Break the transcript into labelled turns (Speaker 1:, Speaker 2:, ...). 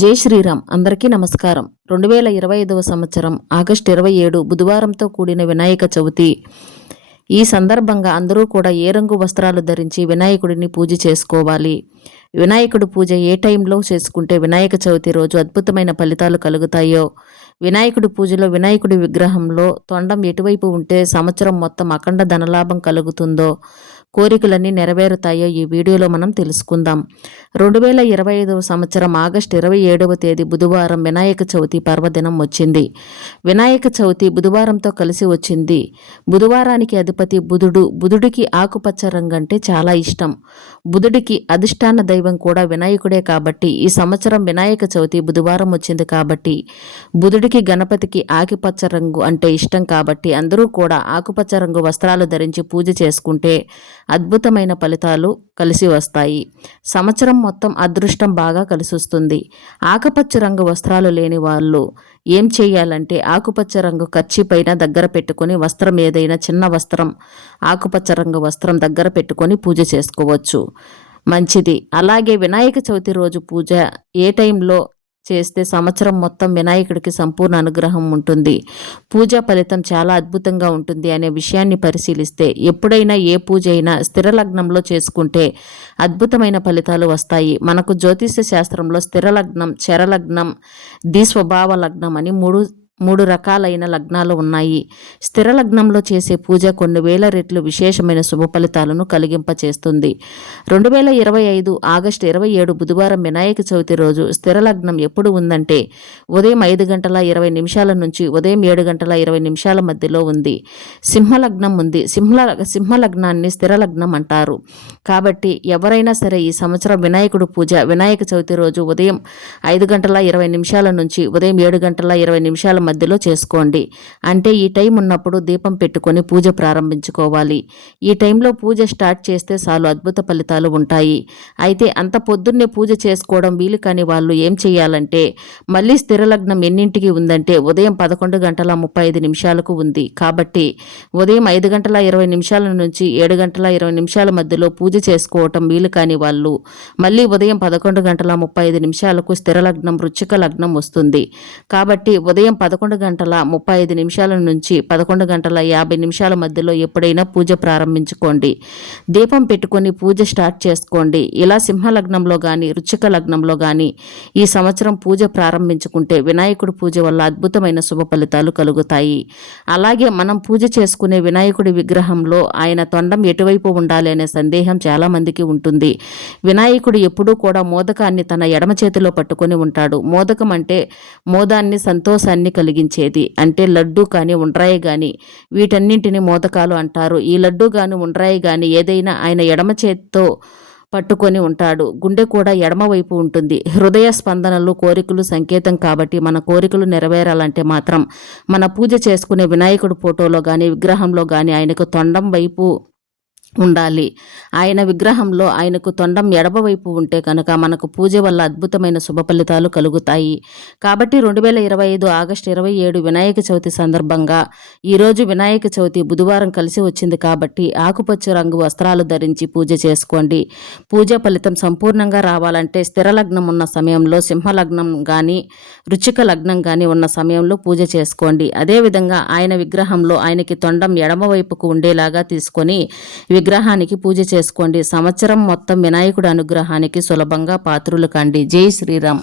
Speaker 1: జై శ్రీరామ్. అందరికీ నమస్కారం. రెండు వేల ఇరవై ఐదవ సంవత్సరం ఆగస్టు ఇరవై ఏడు బుధవారంతో కూడిన వినాయక చవితి. ఈ సందర్భంగా అందరూ కూడా ఏ రంగు వస్త్రాలు ధరించి వినాయకుడిని పూజ చేసుకోవాలి? వినాయకుడు పూజ ఏ టైంలో చేసుకుంటే వినాయక చవితి రోజు అద్భుతమైన ఫలితాలు కలుగుతాయో? వినాయకుడి పూజలో వినాయకుడి విగ్రహంలో తొండం ఎటువైపు ఉంటే సంవత్సరం మొత్తం అఖండ ధనలాభం కలుగుతుందో? కోరికలన్నీ నెరవేరుతాయో ఈ వీడియోలో మనం తెలుసుకుందాం. రెండు వేల ఇరవై ఐదవ సంవత్సరం ఆగస్టు ఇరవై ఏడవ తేదీ బుధవారం వినాయక చవితి పర్వదినం వచ్చింది. వినాయక చవితి బుధవారంతో కలిసి వచ్చింది. బుధవారానికి అధిపతి బుధుడు. బుధుడికి ఆకుపచ్చ రంగు అంటే చాలా ఇష్టం. బుధుడికి అధిష్టాన దైవం కూడా వినాయకుడే కాబట్టి ఈ సంవత్సరం వినాయక చవితి బుధవారం వచ్చింది కాబట్టి బుధుడికి గణపతికి ఆకుపచ్చ రంగు అంటే ఇష్టం కాబట్టి అందరూ కూడా ఆకుపచ్చ రంగు వస్త్రాలు ధరించి పూజ చేసుకుంటే అద్భుతమైన ఫలితాలు కలిసి వస్తాయి. సంవత్సరం మొత్తం అదృష్టం బాగా కలిసి వస్తుంది. ఆకుపచ్చ రంగు వస్త్రాలు లేని వాళ్ళు ఏం చేయాలంటే ఆకుపచ్చ రంగు కచ్చి పైన దగ్గర పెట్టుకొని వస్త్రం ఏదైనా చిన్న వస్త్రం ఆకుపచ్చ రంగు వస్త్రం దగ్గర పెట్టుకొని పూజ చేసుకోవచ్చు. మంచిది. అలాగే వినాయక చవితి రోజు పూజ ఏ టైంలో చేస్తే సంవత్సరం మొత్తం వినాయకుడికి సంపూర్ణ అనుగ్రహం ఉంటుంది? పూజా ఫలితం చాలా అద్భుతంగా ఉంటుంది అనే విషయాన్ని పరిశీలిస్తే ఎప్పుడైనా ఏ పూజ అయినా స్థిర లగ్నంలో చేసుకుంటే అద్భుతమైన ఫలితాలు వస్తాయి. మనకు జ్యోతిష శాస్త్రంలో స్థిర లగ్నం చరలగ్నం ద్విస్వభావ లగ్నం అని మూడు మూడు రకాలైన లగ్నాలు ఉన్నాయి. స్థిర లగ్నంలో చేసే పూజ కొన్ని వేల రెట్లు విశేషమైన శుభ ఫలితాలను కలిగింపచేస్తుంది. రెండు వేల ఇరవై ఐదు ఆగస్టు ఇరవై ఏడు బుధవారం వినాయక చవితి రోజు స్థిర లగ్నం ఎప్పుడు ఉందంటే ఉదయం ఐదు గంటల ఇరవై నిమిషాల నుంచి ఉదయం ఏడు గంటల ఇరవై నిమిషాల మధ్యలో ఉంది. సింహలగ్నం ఉంది. సింహ సింహలగ్నాన్ని స్థిర లగ్నం అంటారు. కాబట్టి ఎవరైనా సరే ఈ సంవత్సరం వినాయకుడు పూజ వినాయక చవితి రోజు ఉదయం ఐదు గంటల ఇరవై నిమిషాల నుంచి ఉదయం ఏడు గంటల ఇరవై నిమిషాల మధ్యలో చేసుకోండి. అంటే ఈ టైం ఉన్నప్పుడు దీపం పెట్టుకొని పూజ ప్రారంభించుకోవాలి. ఈ టైంలో పూజ స్టార్ట్ చేస్తే చాలు అద్భుత ఫలితాలు ఉంటాయి. అయితే అంత పొద్దున్నే పూజ చేసుకోవడం వీలు కాని వాళ్ళు ఏం చేయాలంటే మళ్ళీ స్థిర లగ్నం ఎన్నింటికి ఉందంటే ఉదయం పదకొండు గంటల ముప్పై ఐదు నిమిషాలకు ఉంది. కాబట్టి ఉదయం ఐదు గంటల ఇరవై నిమిషాల నుంచి ఏడు గంటల ఇరవై నిమిషాల మధ్యలో పూజ చేసుకోవటం వీలు కాని వాళ్ళు మళ్ళీ ఉదయం పదకొండు గంటల ముప్పై ఐదు నిమిషాలకు స్థిర లగ్నం రుచిక లగ్నం వస్తుంది. కాబట్టి ఉదయం పదకొండు పదకొండు గంటల ముప్పై ఐదు నిమిషాల నుంచి పదకొండు గంటల యాభై నిమిషాల మధ్యలో ఎప్పుడైనా పూజ ప్రారంభించుకోండి. దీపం పెట్టుకొని పూజ స్టార్ట్ చేసుకోండి. ఇలా సింహ లగ్నంలో కానీ రుచిక లగ్నంలో కానీ ఈ సంవత్సరం పూజ ప్రారంభించుకుంటే వినాయకుడి పూజ వల్ల అద్భుతమైన శుభ ఫలితాలు కలుగుతాయి. అలాగే మనం పూజ చేసుకునే వినాయకుడి విగ్రహంలో ఆయన తొండం ఎటువైపు ఉండాలి అనే సందేహం చాలామందికి ఉంటుంది. వినాయకుడు ఎప్పుడూ కూడా మోదకాన్ని తన ఎడమ చేతిలో పట్టుకొని ఉంటాడు. మోదకం అంటే మోదాన్ని సంతోషాన్ని కలిగించేది. అంటే లడ్డు కానీ ఉండ్రాయి కానీ వీటన్నింటిని మోదకాలు అంటారు. ఈ లడ్డు కానీ ఉండ్రాయి కానీ ఏదైనా ఆయన ఎడమ చేతితో పట్టుకొని ఉంటాడు. గుండె కూడా ఎడమవైపు ఉంటుంది. హృదయ స్పందనలు కోరికలు సంకేతం కాబట్టి మన కోరికలు నెరవేరాలంటే మాత్రం మన పూజ చేసుకునే వినాయకుడు ఫోటోలో కానీ విగ్రహంలో కానీ ఆయనకు తొండం వైపు ఉండాలి. ఆయన విగ్రహంలో ఆయనకు తొండం ఎడమవైపు ఉంటే కనుక మనకు పూజ వల్ల అద్భుతమైన శుభ ఫలితాలు కలుగుతాయి. కాబట్టి రెండు వేల ఇరవై ఐదు ఆగస్టు ఇరవై ఏడు వినాయక చవితి సందర్భంగా ఈరోజు వినాయక చవితి బుధవారం కలిసి వచ్చింది కాబట్టి ఆకుపచ్చ రంగు వస్త్రాలు ధరించి పూజ చేసుకోండి. పూజ ఫలితం సంపూర్ణంగా రావాలంటే స్థిర లగ్నం ఉన్న సమయంలో సింహలగ్నం కానీ రుచిక లగ్నం కానీ ఉన్న సమయంలో పూజ చేసుకోండి. అదేవిధంగా ఆయన విగ్రహంలో ఆయనకి తొండం ఎడమవైపుకు ఉండేలాగా తీసుకొని విగ్రహానికి పూజ చేసుకోండి. సంవత్సరం మొత్తం వినాయకుడి అనుగ్రహానికి సులభంగా పాత్రులు కండి. జై శ్రీరామ్.